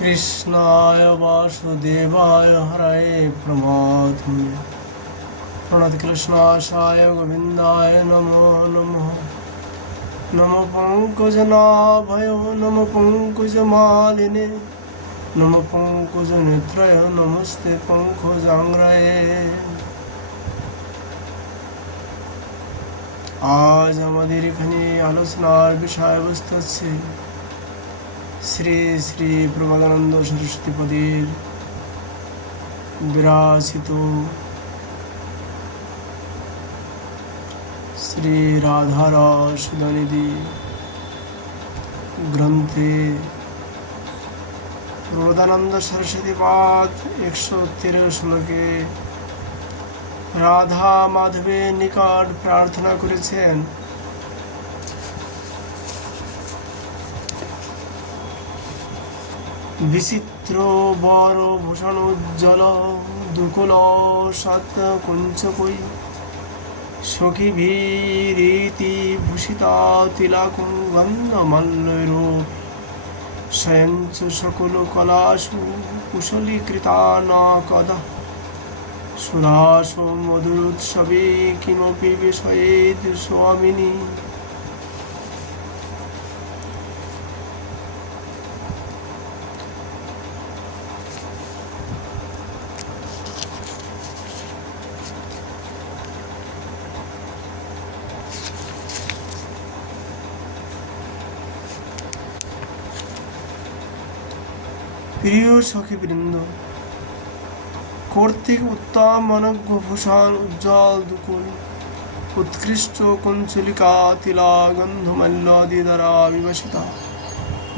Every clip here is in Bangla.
कृष्णाय वासुदेवाय हरये प्रमात्मने प्रणतकृष्णाशाय गोविन्दाय नमो नमः। नमो पङ्कजनाभयो नमो पङ्कजमालिने नमो पङ्कजनेत्रय नमस्ते पङ्कजाङ्ग्रये। আজ আমাদের এখানে আলোচনার বিষয়বস্তু হচ্ছে শ্রী শ্রী প্রভাদানন্দ সরস্বতী পদের বিরাজিত শ্রী রাধারস সুধানিধি গ্রন্থে প্রভাদানন্দ সরস্বতী পাদ 113 শ্লোকে রাধা মাধবের নিকট প্রার্থনা করেছেন, বিচিত্র বর ভূষণ উজ্জ্বল দুকুল সৎ কুঞ্চকই সখীভীরীতি ভূষিতা তিলাকুং গন্ধমাল্যরূপ স্বয়ঞ্চ সকল কলাসু কুশলীকৃতা ন কদা সুরাস মধুরোৎসবে কিমপি বিষয়ে স্বামিনী। প্রিয় সখীবৃন্দ, কর্তৃক উত্তম অনজ্ঞ ভূষণ উজ্জ্বল দুকুল উৎকৃষ্ট কুঞ্চলিকা তিলা গন্ধমাল্যাদি দ্বারা বিভাসিতা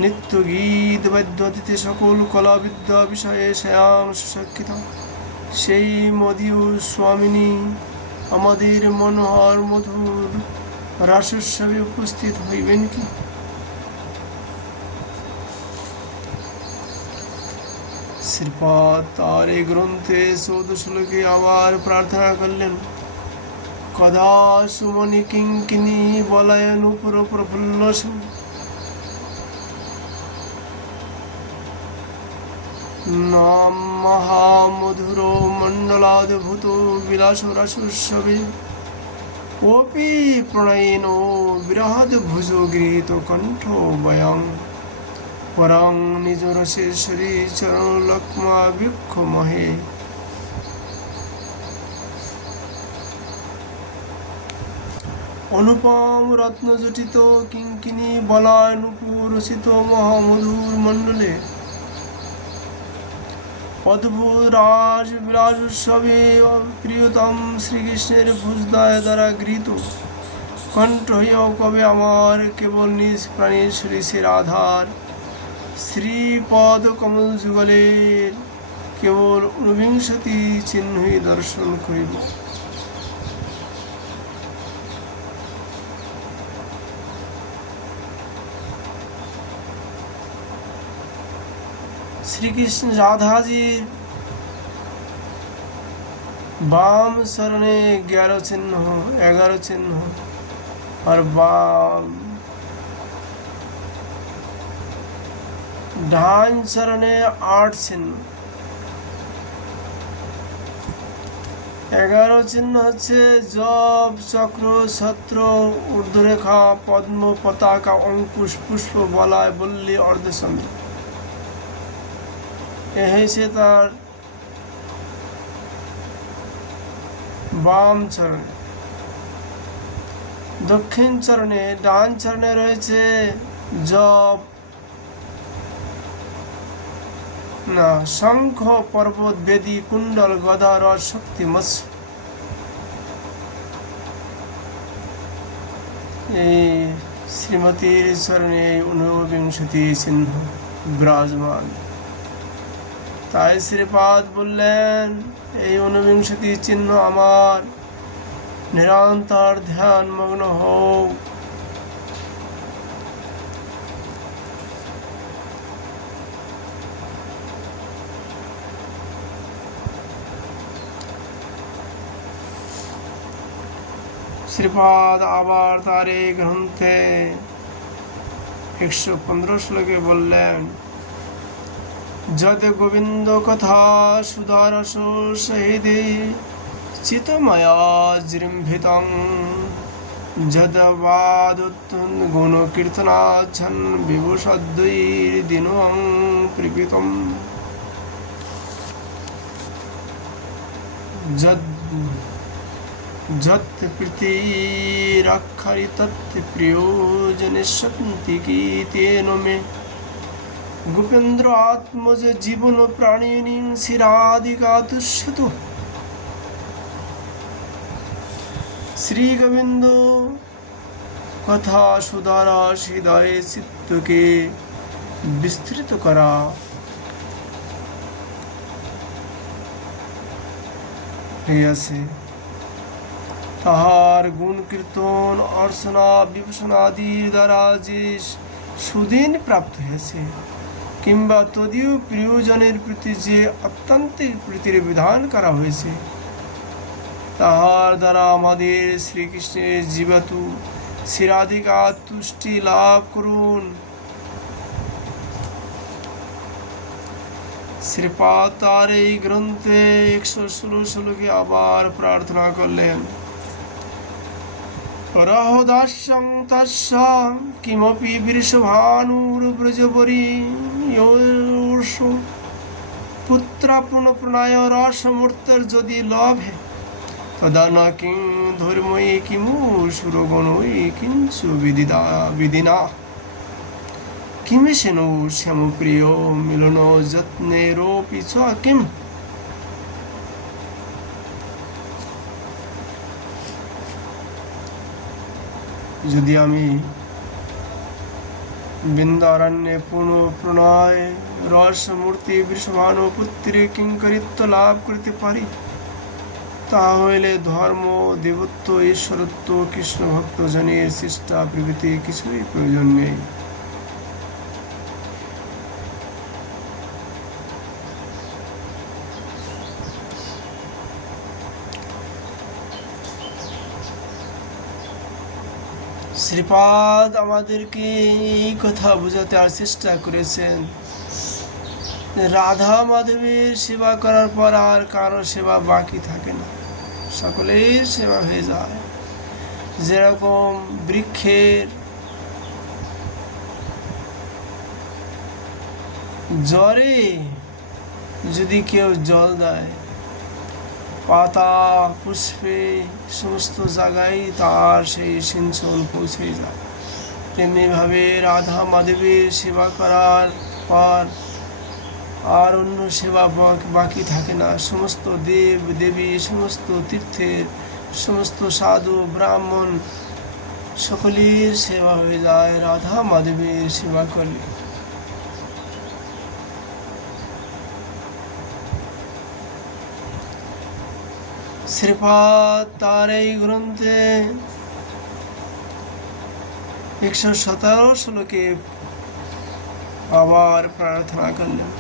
নিত্য গীত বাদ্যদিতে সকল কলাবিদ্যা বিষয়ে শ্যাম সুশিক্ষিত সেই মদীয় স্বামিনী আমাদের মনোহর মধুর রাসোৎসবে উপস্থিত হইবেন কি? শ্রীপাদ তার এই গ্রন্থে 14 শ্লোকে আবার প্রার্থনা করলেন, কদা সুমনি কিঙ্কিনী বলয় নূপুর প্রফুল্ল নাম মহামধুর মণ্ডলাদ্ভুত বিলাস রাসোৎসবে ওপি প্রণয়ন বিরহদ ভুজ গৃহীত কণ্ঠ বয়ং পরং নিজ রসেশ্বরী চরণ লক্ষ্মা বৃক্ষ মহে। অনুপম রত্নজটিত কিঙ্কিনী বলয় নূপুর রচিত মহামধুর মণ্ডলে অদ্ভুত রাস বিলাস উৎসবে প্রিয়তম শ্রীকৃষ্ণের ভুজদয় দ্বারা গৃহীত কণ্ঠ হইয়াও কবে আমার কেবল নিজ প্রাণেশ্বরী শ্রী রাধার শ্রীপদ কমল যুগলের কেবল 49 চিহ্নই দর্শন করিব। শ্রীকৃষ্ণ রাধাজির বাম চরণে 11 চিহ্ন 11 চিহ্ন আর বাম ডান চরণে 8 চিহ্ন। 11 চিহ্ন হচ্ছে জপ চক্র ছত্র ঊর্ধ্বরেখা পদ্ম পতাকা অঙ্কুশ পুষ্প বলয় বল্লী অর্ধচন্দ্র। এ হয়েছে তার বাম চরণে। দক্ষিণ চরণে ডান চরণে রয়েছে জপ না শঙ্খ পর্বত বেদী কুণ্ডল গদা রস শক্তি মৎস্য। এই শ্রীমতীর চরণে 49 চিহ্ন বিরাজমান। তাই শ্রীপাদ বললেন, এই 49 চিহ্ন আমার নিরন্তর ধ্যান মগ্ন হোক। শ্রীপাদ আবার তার এই গ্রন্থে 115 শ্লোকে বললেন, যদ গোবিন্দ কথা সুধারস সহিদে চিতময়া জৃম্ভিতং যদবাদুত্তন গুণ কীর্তনাচ্ছন বিভূষদ্বৈর দিনং প্রীপিতম যদ যত প্রীতিরাক্ষরি তৎ প্রিয়োজনিষ্যন্তি কি তেন মে গোপেন্দ্র আত্মজ জীবন প্রাণিনী শিরাদিকা তুষ্যতু শ্রী গোবিন্দ কথা সুধারা হৃদয়ে চিত্তকে বিস্তৃত করা হইয়াছে। তাহার গুণ কীর্তন অর্চনা বিভূষণাদির দ্বারা যে সুদিন প্রাপ্ত হয়েছে, কিংবা তদীয় প্রিয়জনের প্রতি যে অত্যন্তিক প্রীতির বিধান করা হয়েছে, তাহার দ্বারা আমাদের শ্রীকৃষ্ণের জীবাতু শিরাধিকা তুষ্টি লাভ করুন। শ্রীপাদ তার এই গ্রন্থে 116 শ্লোকে আবার প্রার্থনা করলেন, রহদাস্যং তস্য কিমপি বৃষভানুর্ব্রজবরীয়োর্ষ পুত্রাপূর্ণপ্রণয় রসমূর্তের যদি লভে তদা ন কিং ধর্মই কিমু সুরগণই কিঞ্চু বিদিনা কিমেশেনো শ্যামপ্রিয় মিলন যত্নেরোপি চ কিম। যদি আমি বৃন্দারণ্যে পূর্ণ প্রণয় রসমূর্তি বৃষভানু পুত্রে কিঙ্করিত্ব লাভ করিতে পারি, তাহা হইলে ধর্ম, দেবত্ব, ঈশ্বরত্ব, কৃষ্ণ ভক্ত জনের চেষ্টা প্রভৃতি কিছুই প্রয়োজন নেই। শ্রীপাদ আমাদেরকে এই কথা বোঝাতে আর চেষ্টা করেছেন, রাধা মাধবের সেবা করার পর আর কারো সেবা বাকি থাকে না, সকলের সেবা হয়ে যায়। যেরকম বৃক্ষের জ্বরে যদি কেউ জল দেয়, পাতা পুষ্পে সমস্ত জায়গায় তার সেই সিঞ্চন পৌঁছে যায়, তেমনিভাবে রাধা মাধবের সেবা করার পর আর অন্য সেবা বাকি থাকে না। সমস্ত দেব দেবী, সমস্ত তীর্থের সমস্ত সাধু ব্রাহ্মণ সকলের সেবা হয়ে যায় রাধা মাধবের সেবা করলে। শ্রীপাদ তার এই গ্রন্থে 117 শ্লোকে আবার প্রার্থনা করলেন,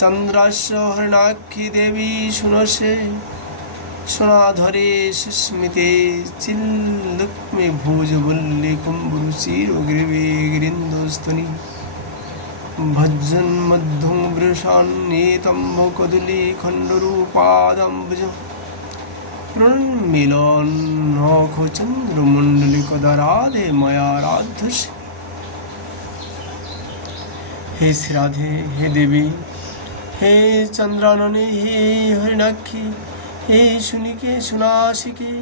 চন্দ্রাস্য হরিণাক্ষী দেবী শুনসে সোনাধরে সুস্মিতে চিল্লুক্মে ভোজ বল্লে কুম্ভরুচির গ্রীবে গৃন্দস্তনি ভজ্জন মধ্যম বৃষান্নিতম্ভ কদলী খণ্ডরূপাদম্বুজ মিলন নখ চন্দ্রমণ্ডলিকদারাধে মায়া রাধ্যসে। হে শ্রী রাধে, হে দেবী, হে চন্দ্রাননে, হে হরিণাক্ষী, হে শুনিকে সুনাসিকে,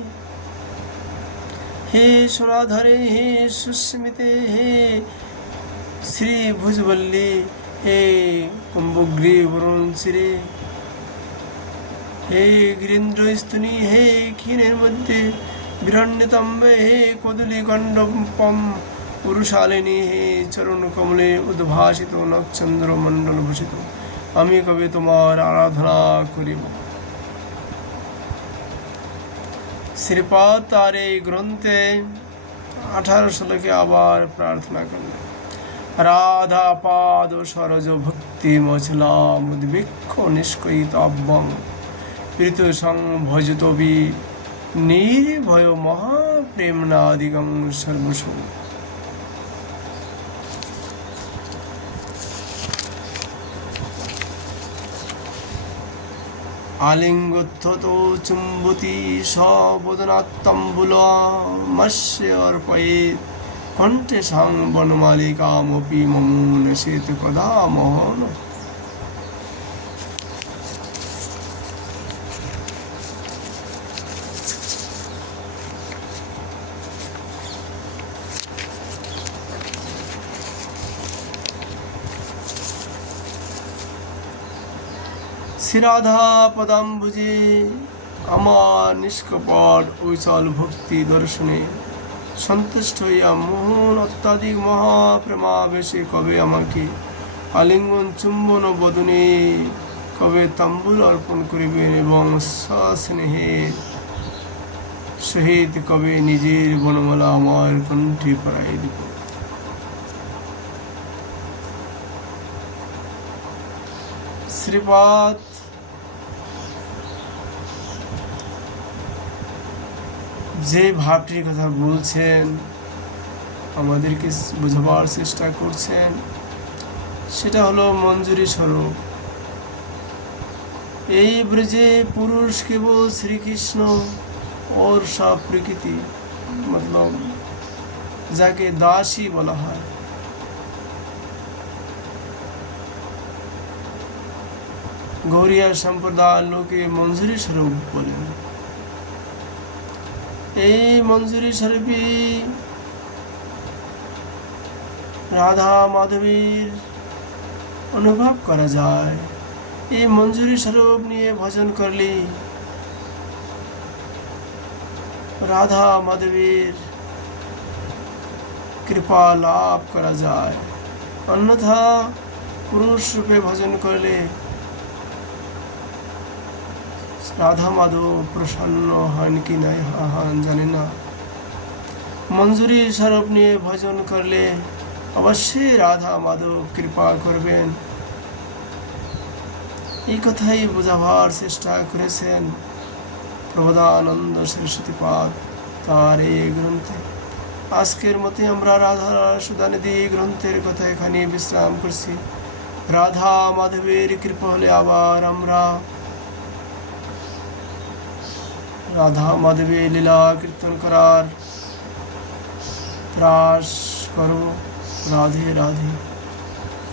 হে সোনাধরে, হে সুস্মিতে, হে শ্রী ভুজবল্লী, হে কুম্ভগ্রী বরুণ শিরে, হে গিরীন্দ্রস্তনী, হে ক্ষীণের মধ্যে বিরণ্যতম্বে, হে কদলী গণ্ডপম পুরুষালিনী, হে চরণ কমলে উদ্ভাসিত নক্ষচন্দ্র মণ্ডল ভূষিত, আমি কবে তোমার আরাধনা করিব। শ্রীপাদ তার এই গ্রন্থে 18 শ্লোকে আবার প্রার্থনা করলেন, রাধা পাদ সরজ ভক্তি মছলাম উদ্বিক্ষ নিষ্কয়িতাব্যং প্রীত সং ভজতবি নির্ভয় মহাপ্রেমনাদিগং সর্বস্ব। আলিঙ্গোত্থত চুম্বতী সবদনাত্তাম্বুলমস্য অর্পয়েৎ কণ্ঠে সাং বনমালিকামপি মমো নশেত কদা মোহন। শ্রীরাধা পদাম্বুজে আমার নিষ্কপট ঐচল ভক্তি দর্শনে সন্তুষ্ট হইয়া মোহন অত্যাধিক মহাপ্রেমাবেশে কবে আমাকে আলিঙ্গন চুম্বন বদনে কবে তাম্বুল অর্পণ করিবেন এবং সস্নেহের সহিত কবে নিজের বনমালা আমার কণ্ঠে পরাই দিব। শ্রীপাদ যে ভাবটির কথা বলছেন, আমাদেরকে বোঝাবার চেষ্টা করছেন, সেটা হলো মঞ্জুরি স্বরূপ। এই ব্রজে পুরুষ কেবল শ্রীকৃষ্ণ और सब प्रकृति, मतलब যাকে দাসী বলা হয়, গৌরিয়া সম্প্রদায় লোকে মঞ্জুরি স্বরূপ বলেন। এই মঞ্জুরি স্বরূপই রাধা মাধবীর অনুভব করা যায়। এই মঞ্জুরি স্বরূপ নিয়ে ভজন করলে রাধা মাধবীর কৃপা লাভ করা যায়, অন্যথা পুরুষ রূপে ভজন করলে রাধা মাধব প্রসন্ন হন কি নাই হন জানি না। মঞ্জুরি স্বরূপ নিয়ে ভজন করলে অবশ্যই রাধা মাধব কৃপা করবেন। এই কথাই বোঝাবার চেষ্টা করেছেন প্রবোধানন্দ সরস্বতীপাদ তার এই গ্রন্থে। আজকের মতে আমরা রাধা সুধানিধি গ্রন্থের কথা এখানে বিশ্রাম করছি। রাধা মাধবের কৃপা হলে আবার আমরা রাধা মাধবের লীলা কীর্তন করার প্রয়াস করব। রাধে রাধে।